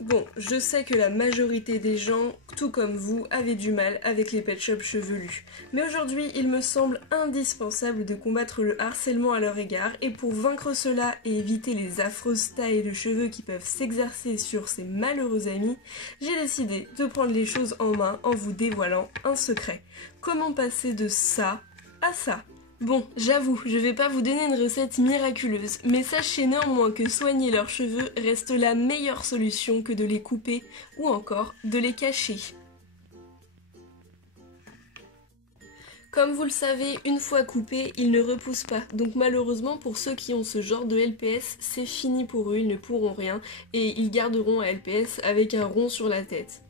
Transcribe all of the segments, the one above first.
Bon, je sais que la majorité des gens, tout comme vous, avaient du mal avec les pet shops chevelus. Mais aujourd'hui, il me semble indispensable de combattre le harcèlement à leur égard, et pour vaincre cela et éviter les affreuses tailles de cheveux qui peuvent s'exercer sur ces malheureux amis, j'ai décidé de prendre les choses en main en vous dévoilant un secret. Comment passer de ça à ça ? Bon, j'avoue, je vais pas vous donner une recette miraculeuse, mais sachez néanmoins que soigner leurs cheveux reste la meilleure solution que de les couper ou encore de les cacher. Comme vous le savez, une fois coupés, ils ne repoussent pas, donc malheureusement pour ceux qui ont ce genre de LPS, c'est fini pour eux, ils ne pourront rien et ils garderont un LPS avec un rond sur la tête.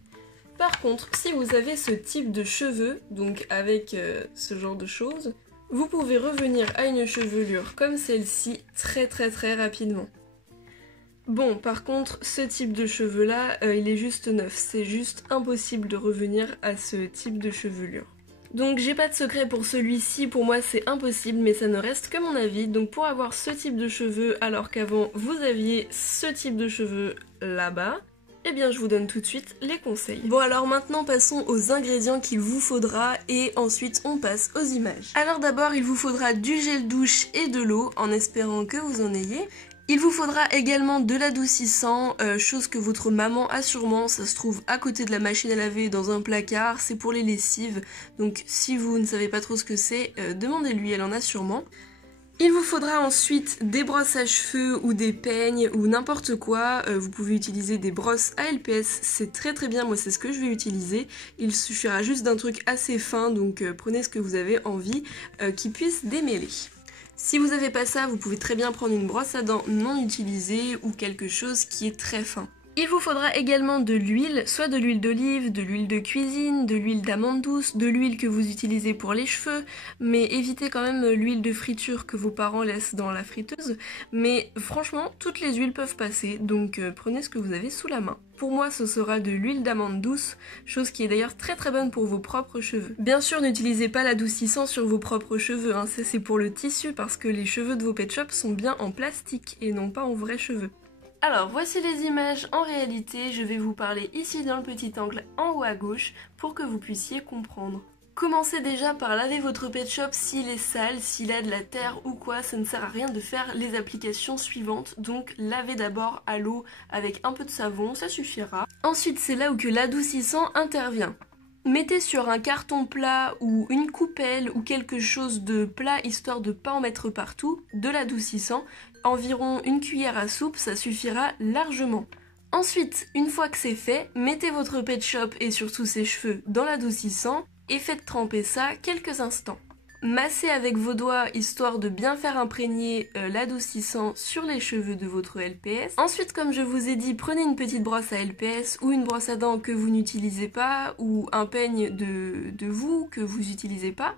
Par contre, si vous avez ce type de cheveux, donc avec ce genre de choses, vous pouvez revenir à une chevelure comme celle-ci très rapidement. Bon, par contre, ce type de cheveux là, il est juste neuf, c'est juste impossible de revenir à ce type de chevelure. Donc j'ai pas de secret pour celui-ci, pour moi c'est impossible, mais ça ne reste que mon avis. Donc pour avoir ce type de cheveux alors qu'avant vous aviez ce type de cheveux là-bas, eh bien je vous donne tout de suite les conseils. Bon alors maintenant passons aux ingrédients qu'il vous faudra et ensuite on passe aux images. Alors d'abord il vous faudra du gel douche et de l'eau en espérant que vous en ayez. Il vous faudra également de l'adoucissant, chose que votre maman a sûrement, ça se trouve à côté de la machine à laver dans un placard, c'est pour les lessives, donc si vous ne savez pas trop ce que c'est, demandez-lui, elle en a sûrement. Il vous faudra ensuite des brosses à cheveux ou des peignes ou n'importe quoi, vous pouvez utiliser des brosses à LPS, c'est très bien, moi c'est ce que je vais utiliser. Il suffira juste d'un truc assez fin, donc prenez ce que vous avez envie qui puisse démêler. Si vous n'avez pas ça, vous pouvez très bien prendre une brosse à dents non utilisée ou quelque chose qui est très fin. Il vous faudra également de l'huile, soit de l'huile d'olive, de l'huile de cuisine, de l'huile d'amande douce, de l'huile que vous utilisez pour les cheveux, mais évitez quand même l'huile de friture que vos parents laissent dans la friteuse. Mais franchement, toutes les huiles peuvent passer, donc prenez ce que vous avez sous la main. Pour moi, ce sera de l'huile d'amande douce, chose qui est d'ailleurs très bonne pour vos propres cheveux. Bien sûr, n'utilisez pas l'adoucissant sur vos propres cheveux, hein, ça c'est pour le tissu parce que les cheveux de vos pet shops sont bien en plastique et non pas en vrais cheveux. Alors voici les images en réalité, je vais vous parler ici dans le petit angle en haut à gauche pour que vous puissiez comprendre. Commencez déjà par laver votre pet shop s'il est sale, s'il a de la terre ou quoi, ça ne sert à rien de faire les applications suivantes, donc lavez d'abord à l'eau avec un peu de savon, ça suffira. Ensuite c'est là où que l'adoucissant intervient. Mettez sur un carton plat ou une coupelle ou quelque chose de plat histoire de ne pas en mettre partout, de l'adoucissant. Environ une cuillère à soupe, ça suffira largement. Ensuite, une fois que c'est fait, mettez votre pet shop et surtout ses cheveux dans l'adoucissant et faites tremper ça quelques instants. Massez avec vos doigts histoire de bien faire imprégner l'adoucissant sur les cheveux de votre LPS. Ensuite, comme je vous ai dit, prenez une petite brosse à LPS ou une brosse à dents que vous n'utilisez pas ou un peigne de vous que vous n'utilisez pas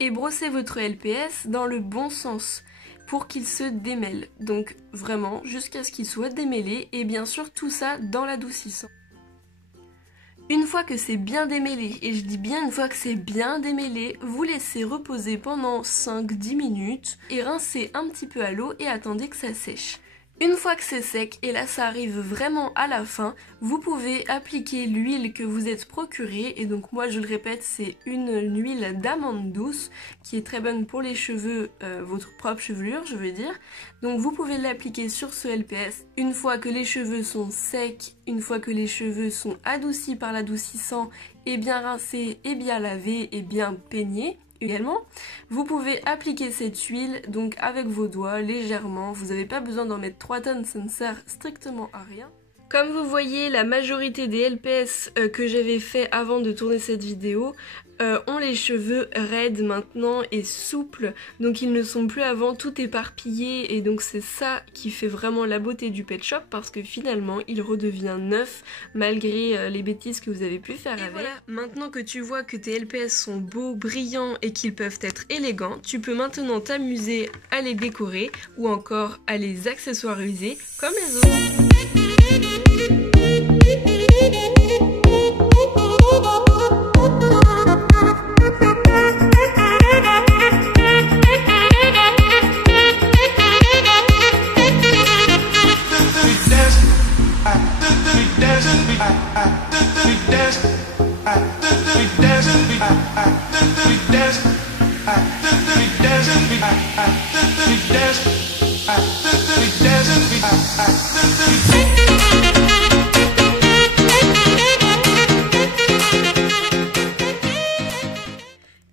et brossez votre LPS dans le bon sens pour qu'il se démêle. Donc vraiment jusqu'à ce qu'il soit démêlé et bien sûr tout ça dans l'adoucissant. Une fois que c'est bien démêlé, et je dis bien une fois que c'est bien démêlé, vous laissez reposer pendant 5-10 minutes et rincez un petit peu à l'eau et attendez que ça sèche. Une fois que c'est sec, et là ça arrive vraiment à la fin, vous pouvez appliquer l'huile que vous êtes procurée, et donc moi je le répète c'est une huile d'amande douce qui est très bonne pour les cheveux, votre propre chevelure je veux dire. Donc vous pouvez l'appliquer sur ce LPS une fois que les cheveux sont secs, une fois que les cheveux sont adoucis par l'adoucissant et bien rincés et bien lavés et bien peignés. Également, vous pouvez appliquer cette huile donc avec vos doigts légèrement, vous n'avez pas besoin d'en mettre 3 tonnes, ça ne sert strictement à rien. Comme vous voyez, la majorité des LPS que j'avais fait avant de tourner cette vidéo ont les cheveux raides maintenant et souples, donc ils ne sont plus avant tout éparpillés et donc c'est ça qui fait vraiment la beauté du pet shop parce que finalement il redevient neuf malgré les bêtises que vous avez pu faire avec. Voilà, maintenant que tu vois que tes LPS sont beaux, brillants et qu'ils peuvent être élégants, tu peux maintenant t'amuser à les décorer ou encore à les accessoiriser comme les autres.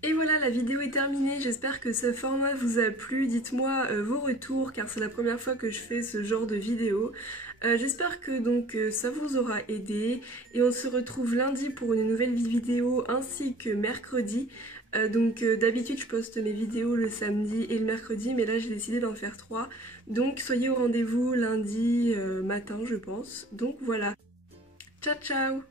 Et voilà, la vidéo est terminée, j'espère que ce format vous a plu, dites-moi vos retours car c'est la première fois que je fais ce genre de vidéo. J'espère que ça vous aura aidé et on se retrouve lundi pour une nouvelle vidéo ainsi que mercredi. D'habitude je poste mes vidéos le samedi et le mercredi, mais là j'ai décidé d'en faire 3. Donc soyez au rendez-vous lundi matin je pense. Donc voilà, ciao ciao!